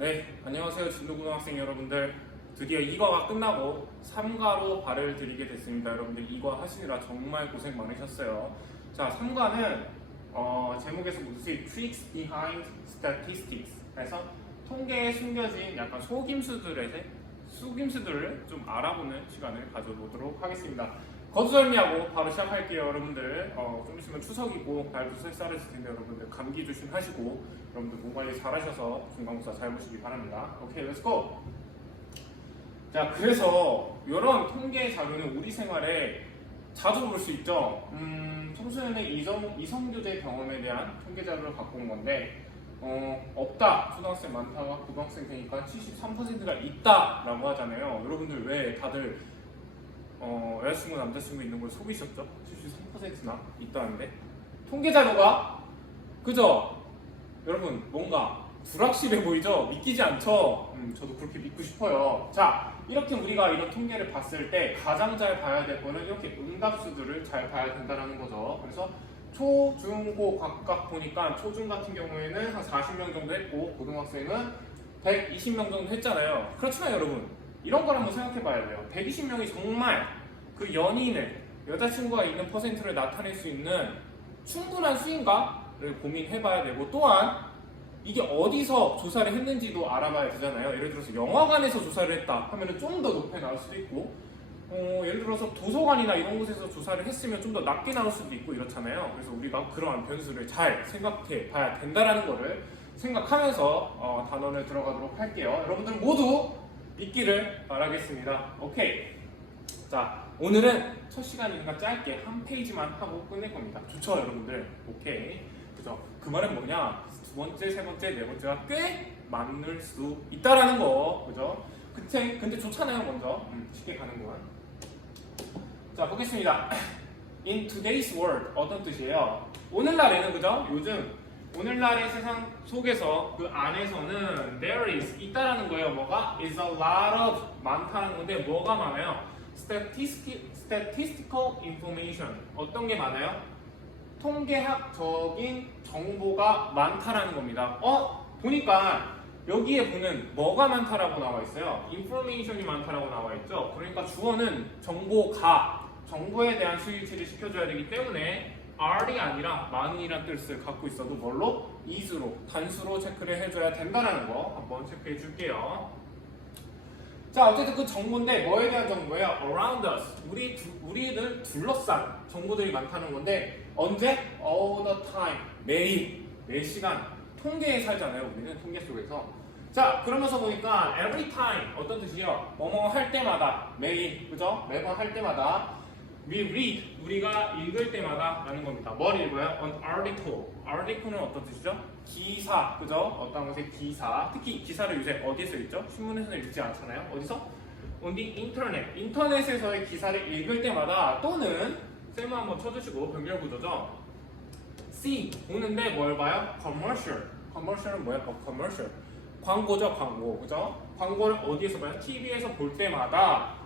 네, 안녕하세요. 진도고등학생 여러분들. 드디어 2과가 끝나고 3과로 발을 들이게 됐습니다. 여러분들 2과 하시느라 정말 고생 많으셨어요. 자, 3과는 제목에서 보듯이 Tricks Behind Statistics 해서 통계에 숨겨진 약간 속임수들을 좀 알아보는 시간을 가져보도록 하겠습니다. 거두절미하고 바로 시작할게요, 여러분들. 좀 있으면 추석이고 발도 쌀쌀해질 텐데 여러분들 감기 조심하시고 여러분들 몸 관리 잘하셔서 중간고사 잘 보시기 바랍니다. 오케이, 렛츠고. 자, 그래서 이런 통계 자료는 우리 생활에 자주 볼 수 있죠. 청소년의 이성교제 경험에 대한 통계 자료를 갖고 온 건데 없다. 초등학생 많다가 고등학생 되니까 73%가 있다라고 하잖아요. 여러분들 왜 다들 여자친구 남자친구 있는 걸 속이셨죠? 73%나 있다는데 통계 자료가 그죠? 여러분 뭔가 불확실해 보이죠? 믿기지 않죠? 저도 그렇게 믿고 싶어요. 자, 이렇게 우리가 이런 통계를 봤을 때 가장 잘 봐야 될 거는 이렇게 응답수들을 잘 봐야 된다는 거죠. 그래서 초, 중, 고 각각 보니까 초중 같은 경우에는 한 40명 정도 했고 고등학생은 120명 정도 했잖아요. 그렇지만 여러분 이런 걸 한번 생각해 봐야 돼요. 120명이 정말 그 연인의 여자친구가 있는 퍼센트를 나타낼 수 있는 충분한 수인가를 고민해 봐야 되고, 또한 이게 어디서 조사를 했는지도 알아봐야 되잖아요. 예를 들어서 영화관에서 조사를 했다 하면 좀 더 높게 나올 수도 있고, 예를 들어서 도서관이나 이런 곳에서 조사를 했으면 좀 더 낮게 나올 수도 있고 이렇잖아요. 그래서 우리가 그러한 변수를 잘 생각해 봐야 된다는 거를 생각하면서 단원을 들어가도록 할게요. 여러분들 모두 믿기를 바라겠습니다. 오케이. 자, 오늘은 첫 시간이니까 짧게 한 페이지만 하고 끝낼 겁니다. 좋죠, 여러분들? 오케이. 그죠? 그 말은 뭐냐? 두 번째, 세 번째, 네 번째가 꽤 많을 수 있다라는 거. 그죠? 근데 좋잖아요, 먼저. 쉽게 가는 건. 자, 보겠습니다. In today's world, 어떤 뜻이에요? 오늘날에는, 그죠? 요즘 오늘날의 세상 속에서 그 안에서는 there is 있다라는 거예요. 뭐가? is a lot of 많다는 건데 뭐가 많아요? statistical information. 어떤 게 많아요? 통계학적인 정보가 많다라는 겁니다. 보니까 여기에 보면 뭐가 많다라고 나와 있어요. information이 많다라고 나와 있죠. 그러니까 주어는 정보에 대한 수일치를 시켜줘야 되기 때문에 R이 아니라 많은이라는 뜻을 갖고 있어도 뭘로? is로, 단수로 체크를 해줘야 된다는 거 한번 체크해 줄게요. 자, 어쨌든 그 정보인데 뭐에 대한 정보예요? Around us, 우리를 둘러싼 정보들이 많다는 건데 언제? All the time, 매일, 매시간 통계에 살잖아요. 우리는 통계 속에서. 자, 그러면서 보니까 every time 어떤 뜻이요? 뭐뭐 할 때마다, 매일, 그죠? 매번 할 때마다 we read, 우리가 읽을 때마다 라는 겁니다. 뭘 읽어요? An article. article는 어떤 뜻이죠? 기사, 그죠? 어떤 것의 기사. 특히 기사를 요새 어디서 읽죠? 신문에서는 읽지 않잖아요. 어디서? On the internet. 인터넷에서의 기사를 읽을 때마다, 또는 쌤을 한번 쳐주시고 병렬 구조죠. see, 보는데 뭘 봐요? commercial. commercial은 뭐야? commercial. 광고죠, 광고. 그죠? 광고를 어디에서 봐요? TV에서 볼 때마다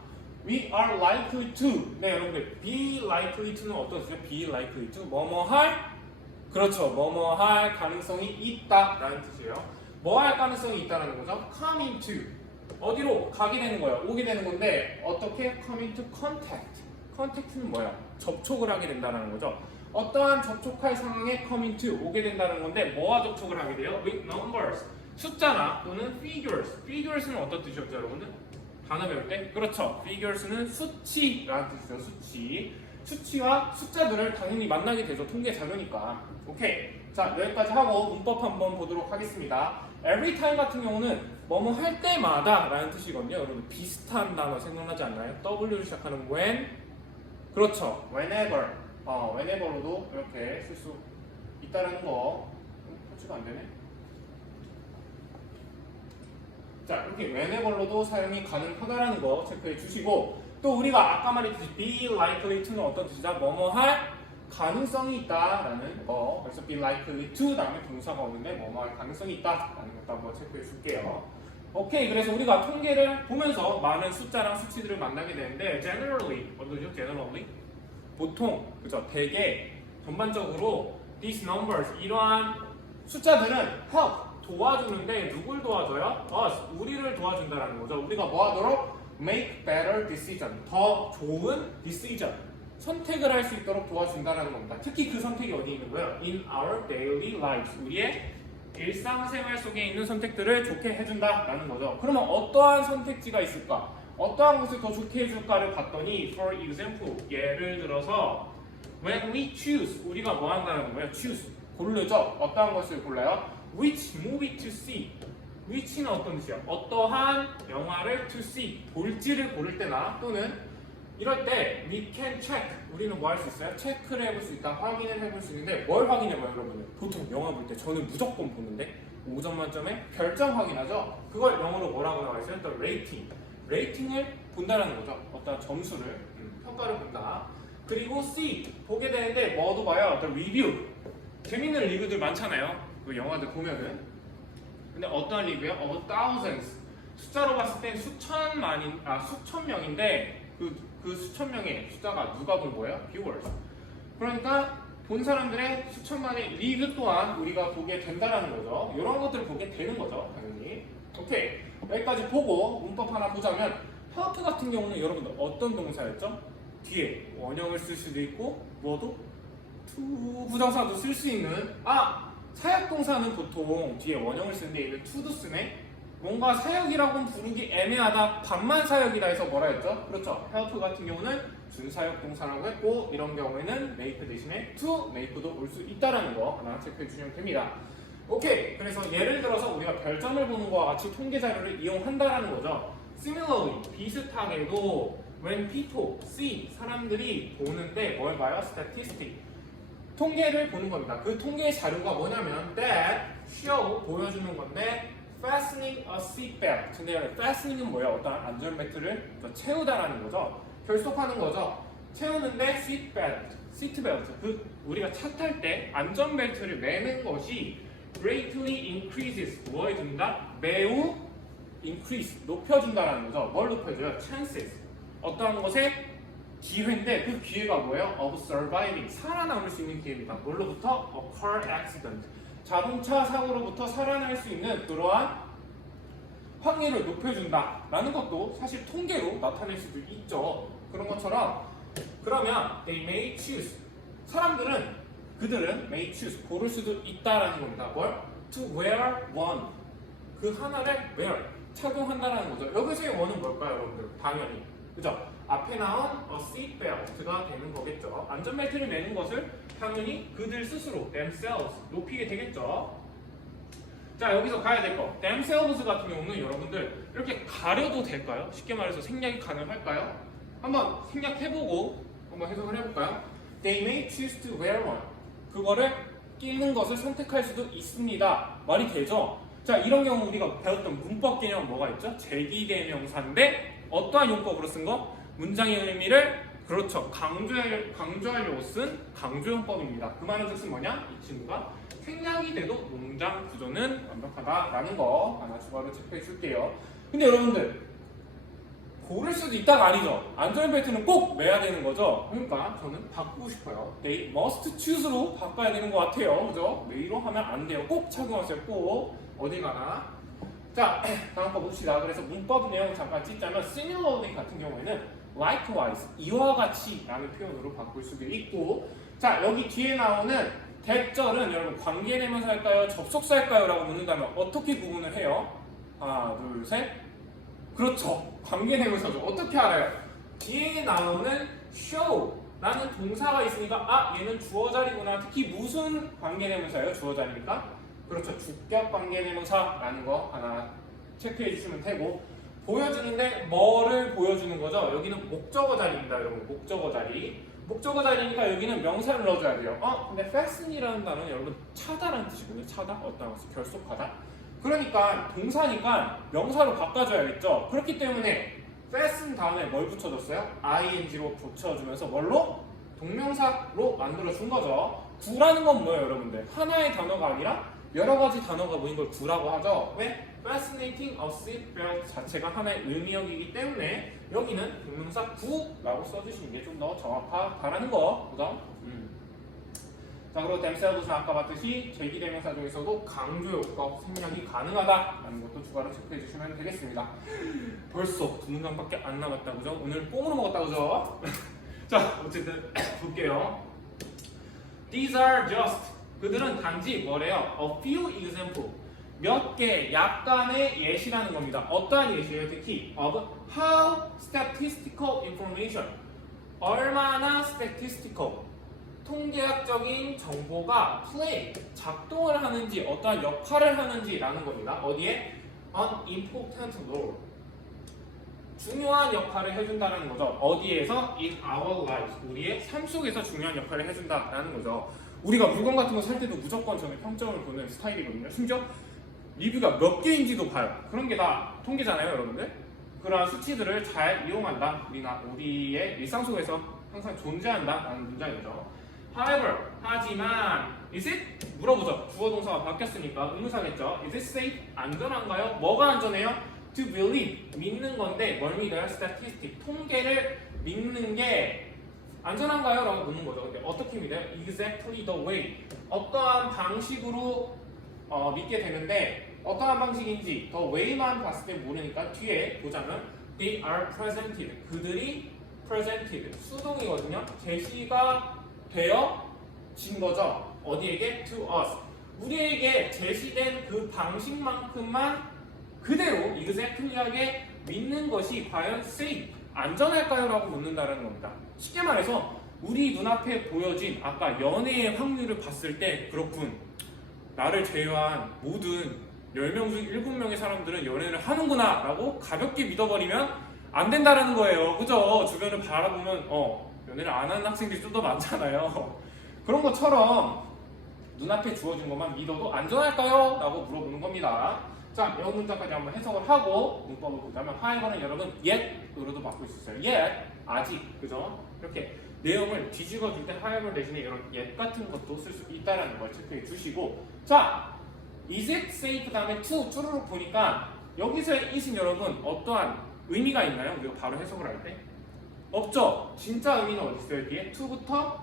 we are likely to. 네, 여러분들 be likely to는 어떤 뜻이죠? be likely to 뭐뭐 할, 그렇죠, 뭐뭐 할 가능성이 있다 라는 뜻이에요. 뭐 할 가능성이 있다는 거죠? come into, 어디로 가게 되는 거예요. 오게 되는 건데 어떻게? come into contact. contact는 뭐야? 접촉을 하게 된다는 거죠. 어떠한 접촉할 상황에 come into, 오게 된다는 건데 뭐와 접촉을 하게 돼요? with numbers, 숫자나 또는 figures. figures는 어떤 뜻이었죠, 여러분들? 단어 배울 때? 그렇죠. figures는 수치라는 뜻이죠. 수치. 수치와 숫자들을 당연히 만나게 되죠. 통계 자료니까. 오케이. 자, 여기까지 하고 문법 한번 보도록 하겠습니다. every time 같은 경우는 뭐뭐 할 때마다 라는 뜻이거든요. 여러분 비슷한 단어 생각나지 않나요? W로 시작하는 when. 그렇죠. whenever. whenever로도 이렇게 쓸 수 있다는 거. 터치가 안 되네. 자, 이렇게 whenever로도 사용이 가능하다라는 거 체크해 주시고, 또 우리가 아까 말했듯이 be likely to는 어떤 뜻이다? 뭐뭐 할 가능성이 있다라는 거. 그래서 be likely to 다음에 동사가 오는데 뭐뭐 할 가능성이 있다라는 것도 한번 체크해 줄게요. 오케이. 그래서 우리가 통계를 보면서 많은 숫자랑 수치들을 만나게 되는데 generally, 어떠죠? generally? 보통, 그죠? 대개 전반적으로 these numbers, 이러한 숫자들은 help, 도와주는데 누굴 도와줘요? 우리를 도와준다라는 거죠. 우리가 뭐 하도록? Make better decision. 더 좋은 decision. 선택을 할 수 있도록 도와준다라는 겁니다. 특히 그 선택이 어디 있는 거예요? In our daily lives. 우리의 일상생활 속에 있는 선택들을 좋게 해준다라는 거죠. 그러면 어떠한 선택지가 있을까? 어떠한 것을 더 좋게 해줄까를 봤더니 for example, 예를 들어서 when we choose, 우리가 뭐 한다는 거예요? choose, 고르죠. 어떠한 것을 골라요? which movie to see. which는 어떤 뜻이야? 어떠한 영화를 to see, 볼지를 고를 때나 또는 이럴 때 we can check, 우리는 뭐 할 수 있어요? 체크를 해볼 수 있다, 확인을 해볼 수 있는데 뭘 확인해봐요 여러분들? 보통 영화 볼 때 저는 무조건 보는데 5점 만점에 별점 확인하죠? 그걸 영어로 뭐라고 나와 있어요? 또 레이팅, 레이팅을 본다라는 거죠. 어떤 점수를, 평가를 본다. 그리고 see, 보게 되는데 뭐도 봐요? 또 리뷰, 재밌는 리뷰들 많잖아요 그 영화들 보면은. 근데 어떤 리뷰요? of thousands, 숫자로 봤을 땐 수천 명인데 그 수천 명의 숫자가 누가 본 거예요? viewers. 그러니까 본 사람들의 수천만의 리뷰 또한 우리가 보게 된다라는 거죠. 이런 것들을 보게 되는 거죠, 당연히. 오케이, 여기까지 보고 문법 하나 보자면 help 같은 경우는 여러분들 어떤 동사였죠? 뒤에 원형을 쓸 수도 있고 뭐도? to 부정사도 쓸 수 있는, 사역동사는 보통 뒤에 원형을 쓰는데 얘는 to도 쓰네? 뭔가 사역이라고는 부르기 애매하다, 반만 사역이라 해서 뭐라 했죠? 그렇죠. help 같은 경우는 준사역 동사라고 했고, 이런 경우에는 make 대신에 to make도 올 수 있다라는 거 하나 체크해 주시면 됩니다. 오케이, 그래서 예를 들어서 우리가 별점을 보는 거와 같이 통계 자료를 이용한다라는 거죠. Similarly, 비슷하게도 when people see, 사람들이 보는데 뭘 봐요? statistic, 통계를 보는 겁니다. 그 통계 자료가 뭐냐면 that show, 보여주는 건데 fastening a seatbelt. 근데 fastening은 뭐예요? 어떤 안전벨트를 채우다라는 거죠. 결속하는 거죠. 채우는데 seatbelt, 그 우리가 차 탈 때 안전벨트를 매는 것이 greatly increases, 뭐 해준다? 매우 increase, 높여준다라는 거죠. 뭘 높여줘요? chances, 어떠한 것의 기회인데 그 기회가 뭐예요? of surviving, 살아남을 수 있는 기회입니다. 뭘로부터? a car accident, 자동차 사고로부터 살아날 수 있는 그러한 확률을 높여준다라는 것도 사실 통계로 나타낼 수도 있죠. 그런 것처럼 그러면 they may choose, 그들은 may choose, 고를 수도 있다라는 겁니다. 뭘? to wear one, 그 하나를 wear, 착용한다라는 거죠. 여기서의 one은 뭘까요, 여러분들? 당연히, 그죠? 앞에 나온 a seatbelt가 되는 거겠죠. 안전벨트를 매는 것을 당연히 그들 스스로 themselves, 높이게 되겠죠. 자, 여기서 가야 될 거, themselves 같은 경우는 여러분들 이렇게 가려도 될까요? 쉽게 말해서 생략이 가능할까요? 한번 생략해보고 한번 해석을 해볼까요? They may choose to wear one, 그거를 끼는 것을 선택할 수도 있습니다. 말이 되죠? 자, 이런 경우 우리가 배웠던 문법 개념은 뭐가 있죠? 제기대명사인데 어떠한 용법으로 쓴 거? 문장의 의미를, 그렇죠, 강조하려고 쓴 강조용법입니다. 그 말은 즉슨 뭐냐? 이 친구가 생략이 돼도 문장 구조는 완벽하다라는 거 하나 추가로 체크해 줄게요. 근데 여러분들 고를 수도 있다가 아니죠. 안전벨트는 꼭 매야 되는 거죠. 그러니까 저는 바꾸고 싶어요. They must choose로 바꿔야 되는 것 같아요. 그죠? may로 하면 안 돼요. 꼭 착용하세요. 꼭 어디 가나. 자, 다음 거 봅시다. 그래서 문법 내용 잠깐 찢자면 similarly 같은 경우에는 likewise, 이와 같이 라는 표현으로 바꿀 수도 있고, 자, 여기 뒤에 나오는 대절은 여러분 관계대명사일까요? 접속사일까요? 라고 묻는다면 어떻게 구분을 해요? 하나, 둘, 셋. 그렇죠, 관계대명사죠. 어떻게 알아요? 뒤에 나오는 show라는 동사가 있으니까 얘는 주어자리구나. 특히 무슨 관계대명사예요? 주어자리니까? 그렇죠, 주격 관계대명사라는 거 하나 체크해 주시면 되고, 보여주는데 뭐를 보여주는 거죠? 여기는 목적어 자리입니다, 여러분. 목적어 자리. 목적어 자리니까 여기는 명사를 넣어줘야 돼요. 근데 fasten이라는 단어는 여러분 차다라는 뜻이거든요. 차다, 어떤 것을 결속하다. 그러니까 동사니까 명사로 바꿔줘야겠죠. 그렇기 때문에 fasten 다음에 뭘 붙여줬어요? ing로 붙여주면서 뭘로? 동명사로 만들어준 거죠. 구라는 건 뭐예요, 여러분들? 하나의 단어가 아니라 여러 가지 단어가 모인 걸 구라고 하죠. 왜? Fascinating a seatbelt 자체가 하나의 의미역이기 때문에 여기는 동명사 구라고 써주시는 게 좀 더 정확하다라는 거, 그죠? 자, 그리고 themselves는 아까 봤듯이 제기대명사 중에서도 강조효과 생략이 가능하다라는 것도 추가로 체크해 주시면 되겠습니다. 벌써 2문장밖에 안 남았다, 그죠? 오늘 뽕으로 먹었다, 그죠? 자, 어쨌든 볼게요. These are just, 그들은 단지 뭐래요? A few example, 몇 개 약간의 예시라는 겁니다. 어떠한 예시예요? 특히 of how statistical information, 얼마나 statistical, 통계학적인 정보가 play, 작동을 하는지, 어떠한 역할을 하는지라는 겁니다. 어디에? An important role, 중요한 역할을 해준다는 거죠. 어디에서? In our lives, 우리의 삶 속에서 중요한 역할을 해준다라는 거죠. 우리가 물건 같은 거 살 때도 무조건 저는 평점을 보는 스타일이거든요. 심지어 리뷰가 몇 개인지도 봐요. 그런 게 다 통계잖아요, 여러분들. 그러한 수치들을 잘 이용한다. 우리의 일상 속에서 항상 존재한다라는 문장이죠. However, 하지만 is it? 물어보죠. 주어 동사가 바뀌었으니까 의문사겠죠. Is it safe? 안전한가요? 뭐가 안전해요? To believe, 믿는 건데 뭘 믿어요? Statistic, 통계를 믿는 게 안전한가요? 라고 묻는 거죠. 근데 어떻게 믿어요? Exactly the way, 어떠한 방식으로 믿게 되는데 어떠한 방식인지 the way만 봤을 때 모르니까 뒤에 보자면 they are presented, 그들이 presented, 수동이거든요. 제시가 되어진 거죠. 어디에게? To us, 우리에게 제시된 그 방식만큼만 그대로 exactly하게 믿는 것이 과연 safe, 안전할까요? 라고 묻는다는 겁니다. 쉽게 말해서 우리 눈앞에 보여진 아까 연애의 확률을 봤을 때 그렇군, 나를 제외한 모든 10명 중 7명의 사람들은 연애를 하는구나 라고 가볍게 믿어버리면 안 된다는 거예요. 그죠? 주변을 바라보면 연애를 안 하는 학생들이 좀 더 많잖아요. 그런 것처럼 눈앞에 주어진 것만 믿어도 안전할까요? 라고 물어보는 겁니다. 자, 이 문장까지 한번 해석을 하고 문법을 보자면 however는 여러분 yet으로도 바꿀 수 있어요. yet, 아직, 그죠? 이렇게 내용을 뒤집어 줄 때 however 대신에 이런 yet 같은 것도 쓸 수 있다는 걸 체크해 주시고, 자, is it safe 다음에 to, 쭈루룩 보니까 여기서의 it은 여러분 어떠한 의미가 있나요? 우리가 바로 해석을 할 때? 없죠? 진짜 의미는 어디 있어요? 여기에 to부터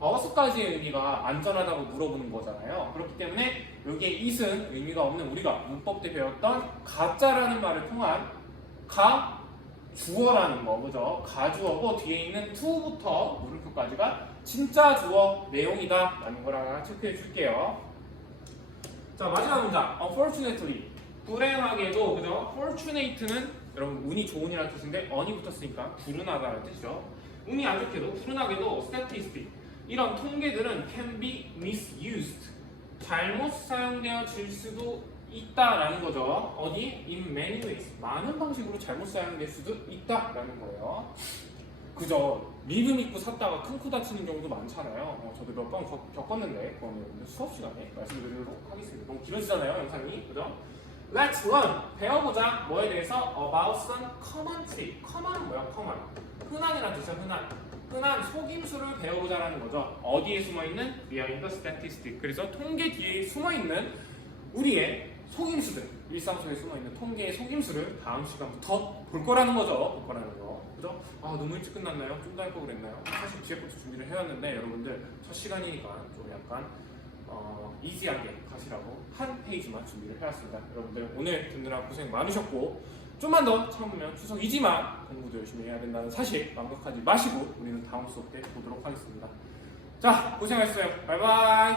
어수까지의 의미가 안전하다고 물어보는 거잖아요. 그렇기 때문에 여기에 it은 의미가 없는 우리가 문법 때 배웠던 가짜라는 말을 통한 가주어라는 거, 그죠? 가주어고 뒤에 있는 to부터 물음표까지가 진짜 주어 내용이다 라는 걸 하나 체크해 줄게요. 자, 마지막 문장. Unfortunately, 불행하게도, 그죠? Fortunate는 여러분 운이 좋은이라는 뜻인데 on이 붙었으니까 불운하다는 뜻이죠. 운이 안 좋게도 불운하게도 statistic, 이런 통계들은 can be misused, 잘못 사용되어질 수도 있다라는 거죠. 어디? In many ways, 많은 방식으로 잘못 사용될 수도 있다라는 거예요. 그죠? 리뷰 믿고 샀다가 큰 코 다치는 경우도 많잖아요. 저도 몇 번 겪었는데 그거는 수업 시간에 말씀드리도록 하겠습니다. 너무 길어지잖아요, 영상이. 그죠? Let's learn, 배워보자. 뭐에 대해서? About some common trick. common은 뭐야? common, 흔한이라는 뜻이야. 흔한 속임수를 배워보자라는 거죠. 어디에 숨어있는? behind the statistic. 그래서 통계 뒤에 숨어있는 우리의 속임수들, 일상 속에 숨어있는 통계의 속임수를 다음 시간부터 볼 거라는 거죠. 볼 거라는 거. 그죠? 아, 너무 일찍 끝났나요? 좀 더 할 거 그랬나요? 사실 뒤에부터 준비를 해왔는데 여러분들 첫 시간이니까 좀 약간 이지하게 가시라고 한 페이지만 준비를 해왔습니다. 여러분들 오늘 듣느라 고생 많으셨고 좀만 더 참으면 추석이지만 공부도 열심히 해야 된다는 사실 망각하지 마시고 우리는 다음 수업 때 보도록 하겠습니다. 자, 고생하셨어요. 바이바이.